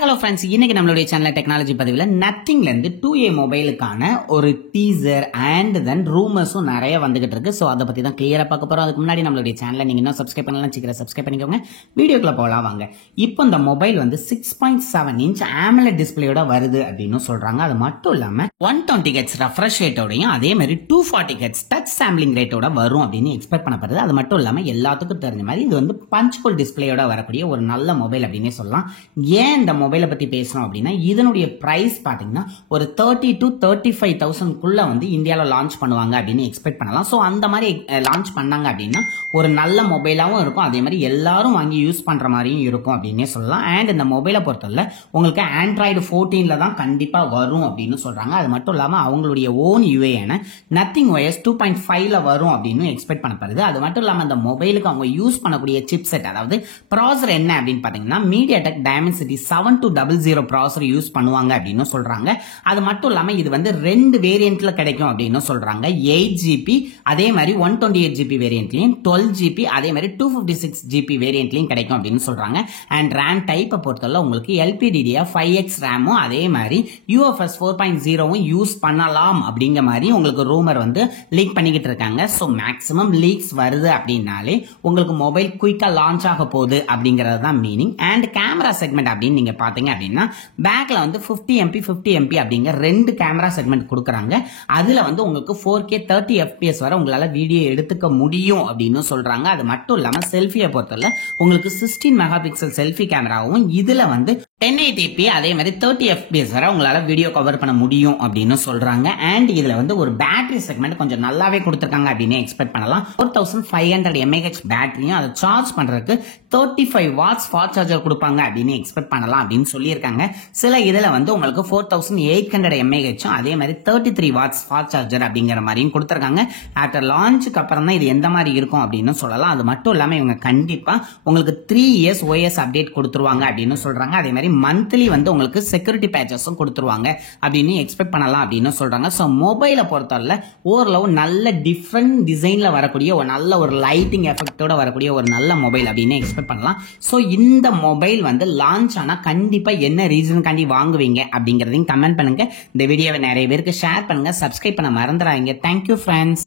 Hello friends, இன்னைக்கு நம்மளுடைய channel technology பதிவில் நத்திங்ல இருந்து 2A மொபைலுக்கான ஒரு டீசர் அண்ட் தென் ரூமர்ஸும் நிறைய வந்துகிட்டு இருக்கு. ஸோ அதை பத்தி தான் கிளியரா பார்க்க போறோம். அதுக்கு முன்னாடி நம்மளுடைய சேனலை நீங்க இன்னும் சப்ஸ்கிரைப் பண்ணலாம், சீக்கிரம் சப்ஸ்கிரைப் பண்ணிக்கோங்க. வீடியோக்குள்ள போகலாம் வாங்க. இப்போ இந்த மொபைல் வந்து 6.7 இன்ச் AMOLED டிஸ்பிளேயோட வருது அப்படின்னு சொல்றாங்க. அது மட்டும் இல்லாம 120 Hz ரெஃப்ரெஷ் ரேட்டோடையும் அதே மாதிரி 240 Hz டச் சாம்பிளிங் ரேட்டோட வரும் அப்படின்னு எக்ஸ்பெக்ட் பண்ணப்படுது. அது மட்டும் இல்லாம எல்லாத்துக்கும் தெரிஞ்ச மாதிரி இது வந்து பஞ்ச் ஹோல் டிஸ்பிளேயோட வரக்கூடிய ஒரு நல்ல மொபைல் அப்படின்னே சொல்லலாம். ஏன் இந்த மொபைலை பத்தி பேசணும் அப்படின்னா, இதனுடைய பிரைஸ் பாத்தீங்கன்னா ஒரு 30 to 35,000 குள்ள வந்து இந்தியாவில் லான்ச் பண்ணுவாங்க அப்படின்னு எக்ஸ்பெக்ட் பண்ணலாம். ஸோ அந்த மாதிரி லான்ச் பண்ணாங்க அப்படின்னா ஒரு நல்ல மொபைலாகவும் இருக்கும், அதே மாதிரி எல்லாரும் வாங்கி யூஸ் பண்ற மாதிரியும் இருக்கும் அப்படின்னே சொல்லலாம். அண்ட் இந்த மொபைலை பொறுத்தவரை உங்களுக்கு ஆண்ட்ராய்டு 14ல தான் கண்டிப்பா வரும் அப்படின்னு சொல்றாங்க. அது மட்டும் இல்லாம அவங்களுடைய ஓன் யூஏன நத்திங் OS 2.5ல வரும் அப்படின்னு எக்ஸ்பெக்ட் பண்ணப்படுது. அது மட்டும் இல்லாம இந்த மொபைலுக்கு அவங்க யூஸ் பண்ணக்கூடிய சிப் செட், அதாவது ப்ராசர் என்ன அப்படின்னு பாத்தீங்கன்னா MediaTek Dimensity 7200 ப்ராசர் யூஸ் பண்ணுவாங்க அப்படின்னு சொல்றாங்க. அது மட்டும் இல்லாம இது வந்து ரெண்டு வேரியன்ட்ல கிடைக்கும் அப்படின்னு சொல்றாங்க. 8GB அதே மாதிரி 128GB வேரியன்ட்லயும், 12GB அதே மாதிரி 256GB வேரியன்ட்லயும் கிடைக்கும் அப்படின்னு சொல்றாங்க. அண்ட் ரேம் டைப்பை பொறுத்தவரை உங்களுக்கு LPDDR5X ரேமும் அதே மாதிரி UFS 4.0வும் யூஸ் பண்ணலாம் அப்படிங்கிற மாதிரி உங்களுக்கு ரூமர் வந்து லீக் பண்ணிக்கிட்டு இருக்காங்க. ஸோ மேக்ஸிமம் லீக்ஸ் வருது அப்படின்னாலே உங்களுக்கு மொபைல் குயிக்கா லான்ச் ஆக போகுது அப்படிங்கிறது தான் மீனிங். அண்ட் கேமரா செக்மெண்ட் அப்படின்னு நீங்க பாத்தீங்க அப்படின்னா பேக்ல வந்து 50MP 50MP அப்படிங்கிற ரெண்டு கேமரா செக்மெண்ட் கொடுக்குறாங்க. அதுல வந்து உங்களுக்கு 4K 30 FPS வரை உங்களால வீடியோ எடுத்துக்க முடியும் அப்படின்னு சொல்றாங்க. அது மட்டும் இல்லாம செல்ஃபியை பொறுத்தவரை உங்களுக்கு 16 மெகா பிக்சல் செல்ஃபி கேமராவும், இதுல வந்து 1080p அதே மாதிரி 30 FPS வரை உங்களால வீடியோ கவர் பண்ண முடியும் அப்படின்னு சொல்றாங்க. அண்ட் இதுல வந்து ஒரு பேட்டரி செக்மெண்ட் கொஞ்சம் நல்லாவே கொடுத்திருக்காங்க அப்படின்னு எக்ஸ்பெக்ட் பண்ணலாம். 4500 mAh பேட்டரியும் அதை சார்ஜ் பண்றதுக்கு 35 வாட்ஸ் ஃபாஸ்ட் சார்ஜர் கொடுப்பாங்க அப்படின்னு எக்ஸ்பெக்ட் பண்ணலாம் அப்படின்னு சொல்லியிருக்காங்க. சில இதுல வந்து உங்களுக்கு 4800 mAh அதே மாதிரி 33 வாட்ஸ் ஃபாஸ்ட் சார்ஜர் அப்படிங்கிற மாதிரியும் கொடுத்திருக்காங்க. ஆஃப்டர் லான்ச்சுக்கு அப்புறம் தான் இது எந்த மாதிரி இருக்கும் அப்படின்னு சொல்லலாம். அது மட்டும் இல்லாம இவங்க கண்டிப்பா உங்களுக்கு 3 years OS அப்டேட் கொடுத்துருவாங்க அப்படின்னு சொல்றாங்க. அதே மாதிரி மந்த்லி வந்து உங்களுக்கு செக்யூரிட்டி பேட்சஸும் கொடுத்துருவாங்க அப்படின்னு எக்ஸ்பெக்ட் பண்ணலாம் அப்படின்னு சொல்றாங்க. ஸோ மொபைலை பொறுத்தவரை ஓரளவு நல்ல டிஃப்ரெண்ட் டிசைன்ல வரக்கூடிய ஒரு நல்ல ஒரு லைட்டிங் எஃபெக்டோட வரக்கூடிய ஒரு நல்ல மொபைல் அப்படின்னு எக்ஸ்பெக்ட் பண்ணலாம். ஸோ இந்த மொபைல் வந்து லான்ச் ஆனா கண்டிப்பா என்ன ரீசனுக்காண்டி வாங்குவீங்க அப்படிங்கறதையும் கமெண்ட் பண்ணுங்க. இந்த வீடியோவை நிறைய பேருக்கு ஷேர் பண்ணுங்க, சப்ஸ்கிரைப் பண்ண மறந்துடாதீங்க. Thank you friends.